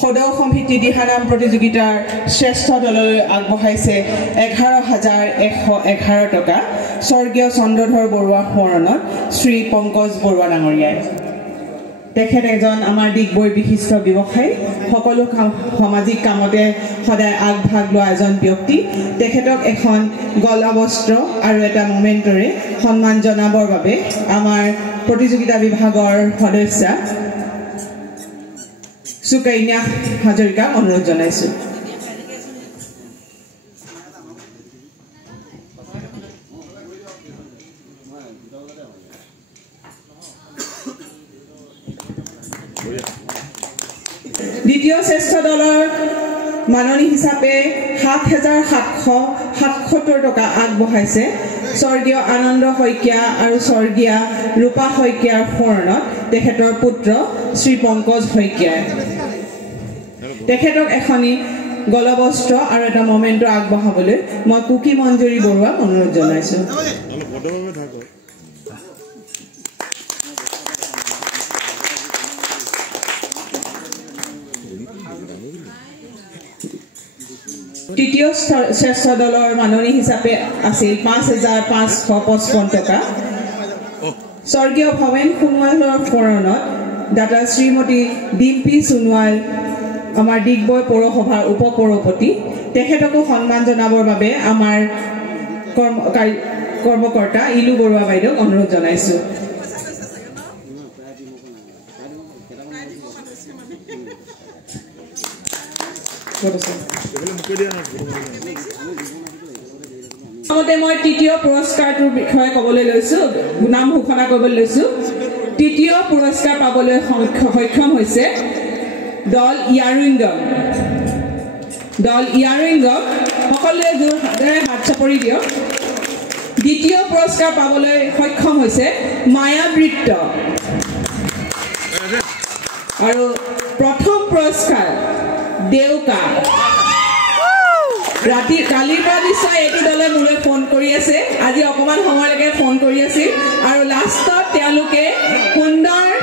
সদৌ সম্প্ৰীতি দিহানাম প্ৰতিযোগিতাৰ শ্ৰেষ্ঠ দললৈ আগবঢ়াইছে 11,111 টকা স্বৰ্গীয় চন্দ্ৰধৰ বৰুৱা স্মৰণত শ্ৰী পংকজ বৰুৱা ডাঙৰীয়াই। তেখেত এজন আমাৰ ডিগবৈৰ বিশিষ্ট ব্যৱসায়ী, সকলো সামাজিক কামতে সদায় আগভাগ লোৱা এজন ব্যক্তি। তেখেতক এখন গলা বস্ত্ৰ আৰু এটা মোমেণ্টৰে সন্মান জনাবৰ বাবে আমাৰ প্ৰতিযোগিতা বিভাগৰ সদস্যা সুকন্যা হাজৰিকাক অনুৰোধ জনাইছোঁ। দ্বিতীয় শ্ৰেষ্ঠ দলৰ মাননী হিচাপে 7,777 টকা আগবঢ়াইছে স্বৰ্গীয় আনন্দ শইকীয়া আৰু স্বৰ্গীয়া ৰূপা শইকীয়াৰ স্মৰণত তেখেতৰ পুত্ৰ শ্ৰী পংকজ শইকীয়াই। তেখেতক এখনি গলবস্ত্ৰ আৰু এটা মোমেণ্টো আগবঢ়াবলৈ মই কুকি মঞ্জুৰী বৰুৱাক অনুৰোধ জনাইছোঁ। তৃতীয় শ্ৰেষ্ঠ দলৰ মাননী হিচাপে আছিল 5,555 টকা স্বৰ্গীয় ভৱেন সোণোৱালৰ স্মৰণত দাতা শ্ৰীমতী ডিম্পী সোণোৱাল আমাৰ ডিগবৈ পৌৰসভাৰ উপ পৌৰপতি। তেখেতকো সন্মান জনাবৰ বাবে আমাৰ কৰ্মকৰ্তা ইলু বৰুৱা বাইদেউক অনুৰোধ জনাইছোঁ। মই তৃতীয় পুৰস্কাৰটোৰ বিষয়ে ক'বলৈ লৈছোঁ, নাম ঘোষণা কৰিবলৈ লৈছোঁ। তৃতীয় পুৰস্কাৰ পাবলৈ সক্ষম হৈছে দল ইয়াৰিংগম। সকলোৱে জোৰে হাত চাপৰি দিয়ক। দ্বিতীয় পুৰস্কাৰ পাবলৈ সক্ষম হৈছে মায়াবৃত্ত আৰু প্ৰথম পুৰস্কাৰ দেউকা। ৰাতি কালিৰ পৰা নিশ্চয় এইটো দলে মোলৈ ফোন কৰি আছে, আজি অকণমান সময়লৈকে ফোন কৰি আছিল আৰু লাষ্টত তেওঁলোকে সুন্দৰকৈ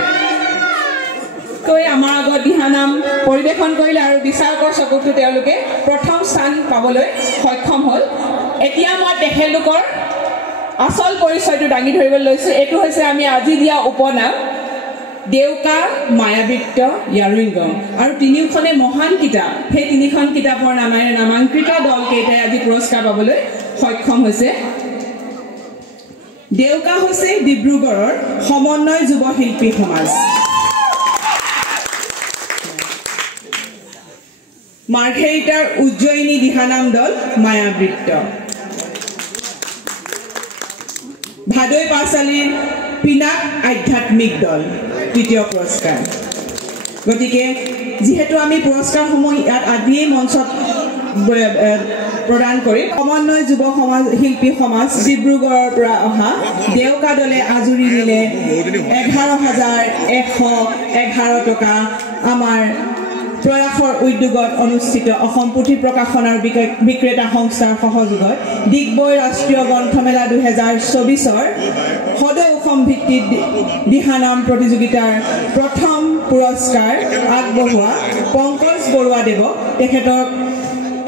আমাৰ আগত দিহানাম পৰিৱেশন কৰিলে আৰু বিচাৰকৰ চকুতো তেওঁলোকে প্ৰথম স্থান পাবলৈ সক্ষম হ'ল। এতিয়া মই তেখেতলোকৰ আচল পৰিচয়টো দাঙি ধৰিবলৈ লৈছোঁ। এইটো হৈছে আমি আজি দিয়া উপনাম দেউকা, মায়াবৃত্ত, ইয়াৰিংগম আৰু তিনিওখনে মহান কিতাপ। সেই তিনিখন কিতাপৰ নামেৰে নামাংকৃত দলকেইটাই আজি পুৰস্কাৰ পাবলৈ সক্ষম হৈছে। দেউকা হৈছে ডিব্ৰুগড়ৰ সমন্বয় যুৱ শিল্পী সমাজ। মাৰ্ঘেৰিটাৰ উজ্জয়িনী দিহানাম দল মায়াবৃত্ত। ভাদৈ পাঁচালীৰ পিনাক আধ্যাত্মিক দল তৃতীয় পুৰস্কাৰ। গতিকে যিহেতু আমি পুৰস্কাৰসমূহ ইয়াত আজিয়েই মঞ্চত প্ৰদান কৰি সমন্বয় যুৱ সমাজ শিল্পী সমাজ ডিব্ৰুগড়ৰ পৰা অহা দেউকা দলে আজুৰি দিলে 11,111 টকা আমাৰ প্ৰয়াসৰ উদ্যোগত অনুষ্ঠিত অসম পুথি প্ৰকাশন আৰু বিক্ৰেতা সংস্থাৰ সহযোগত ডিগবৈ ৰাষ্ট্ৰীয় গ্ৰন্থমেলা 2024ৰ সদৌ সম্প্ৰীতি দিহানাম প্ৰতিযোগিতাৰ প্ৰথম পুৰস্কাৰ আগবঢ়োৱা পংকজ বৰুৱা দেৱক তেখেতক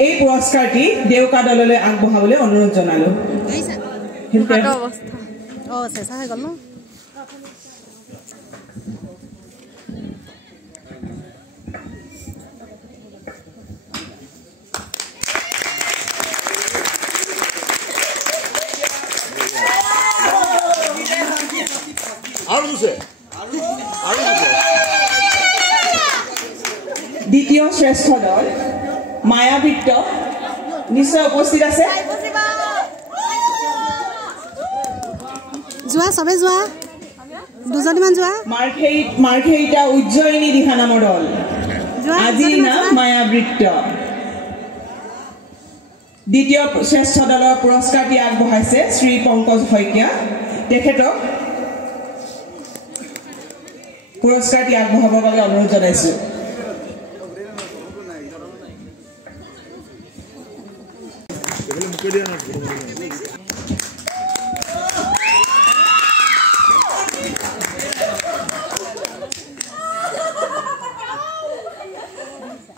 এই পুৰস্কাৰটি দেউকা দললৈ আগবঢ়াবলৈ অনুৰোধ জনালোঁ। দ্বিতীয় শ্ৰেষ্ঠ দল মায়াবৃত্ত নিশ্চয় উপস্থিত আছে। যোৱা সবে যোৱা দুজনীমান যোৱা। মাৰ্ঘেৰিটা উজ্জয়িনী দিহানামৰ দল আজিৰ নাম মায়াবৃত্ত। দ্বিতীয় শ্ৰেষ্ঠ দলৰ পুৰস্কাৰটি আগবঢ়াইছে শ্ৰী পংকজ শইকীয়া। তেখেতক পুৰস্কাৰটি আগবঢ়াবৰ বাবে অনুৰোধ জনাইছোঁ।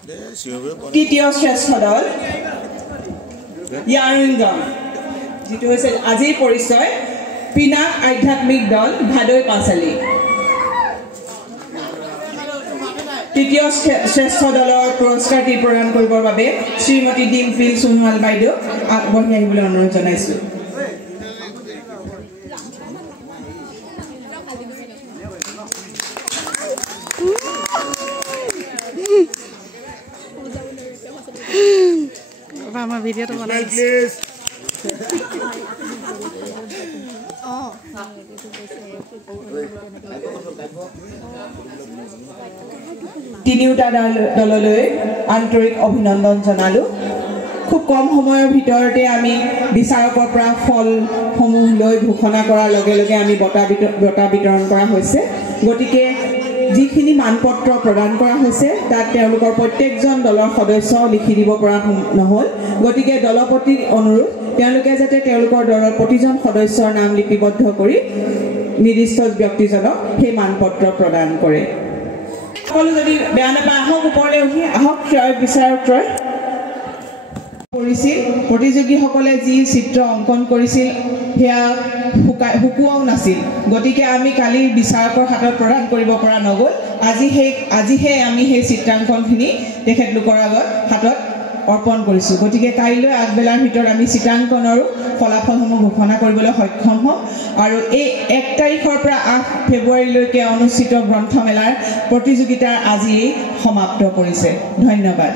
তৃতীয় শ্ৰেষ্ঠ দল ইয়াৰিংগম, যিটো হৈছে আজিৰ পৰিচয় পিনাক আধ্যাত্মিক দল ভাদৈ পাঁচালি। তৃতীয় শ্ৰেষ্ঠ দলৰ পুৰস্কাৰটি প্ৰদান কৰিবৰ বাবে শ্ৰীমতী ডিম্পিল সোণোৱাল বাইদেউ আগবাঢ়ি আহিবলৈ অনুৰোধ জনাইছোঁ। আমাৰ ভিডিঅ'টো বনাই তিনিওটা দললৈ আন্তৰিক অভিনন্দন জনালোঁ। খুব কম সময়ৰ ভিতৰতে আমি বিচাৰকৰ পৰা ফলসমূহ লৈ ঘোষণা কৰাৰ লগে লগে আমি বঁটা বিতৰণ কৰা হৈছে। গতিকে যিখিনি মানপত্ৰ প্ৰদান কৰা হৈছে তাত তেওঁলোকৰ প্ৰত্যেকজন দলৰ সদস্য লিখি দিব পৰা নহ'ল। গতিকে দলৰ প্ৰতি অনুৰোধ, তেওঁলোকে যাতে তেওঁলোকৰ দলৰ প্ৰতিজন সদস্যৰ নাম লিপিবদ্ধ কৰি নিৰ্দিষ্ট ব্যক্তিজনক সেই মানপত্ৰ প্ৰদান কৰে। সকলো যদি বেয়া নাপায় আহক ওপৰলৈ উঠি আহক। বিচাৰক ত্ৰয় কৰিছিল, প্ৰতিযোগীসকলে যি চিত্ৰ অংকন কৰিছিল সেয়া শুকুৱাও নাছিল। গতিকে আমি কালি বিচাৰকৰ হাতত প্ৰদান কৰিব পৰা নগ'ল। আজিহে আমি সেই চিত্ৰাংকনখিনি তেখেতলোকৰ হাতত অৰ্পণ কৰিছোঁ। গতিকে কাইলৈ আগবেলাৰ ভিতৰত আমি চিত্ৰাংকনৰো ফলাফলসমূহ ঘোষণা কৰিবলৈ সক্ষম হ'ম। আৰু এই 1 তাৰিখৰ পৰা 8 ফেব্ৰুৱাৰীলৈকে অনুষ্ঠিত গ্ৰন্থমেলাৰ প্ৰতিযোগিতাৰ আজিয়েই সমাপ্ত কৰিছে। ধন্যবাদ।